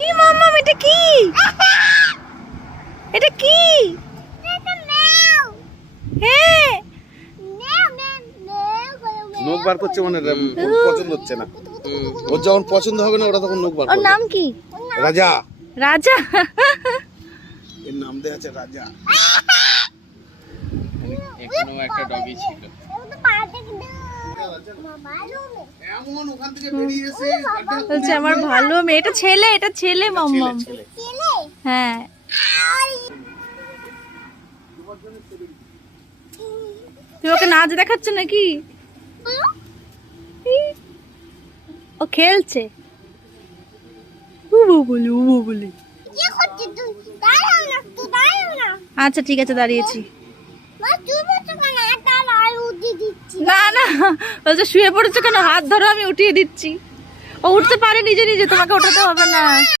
কি মাম্মাম, এটা কি? এটা কি? হ্যাঁ, নখ বার করছে মানে ওর পছন্দ হচ্ছে না। ওর যখন পছন্দ হবে না ওরা তখন নখ বার ওর করবে। নাম কি? রাজা। রাজা। এর নাম দেয়া আছে রাজা। এখানেও একটা ডগি ছিল। এমন ওখান থেকে বেরিয়ে এসে বলছে আমার ভালো মেয়ে। এটা ছেলে, এটা ছেলে মাম্মাম। ছেলে। হ্যাঁ, তুমি ওকে নাচ দেখাচ্ছ নাকি? ও খেলছে। উবু বলে, উবু বলে। আচ্ছা ঠিক আছে, দাঁড়িয়েছি। না না, বলছে শুয়ে পড়েছো কেন? হাত ধরো, আমি উঠিয়ে দিচ্ছি। ও উঠতে পারে নিজে নিজে, তোমাকে ওঠাতে হবে না।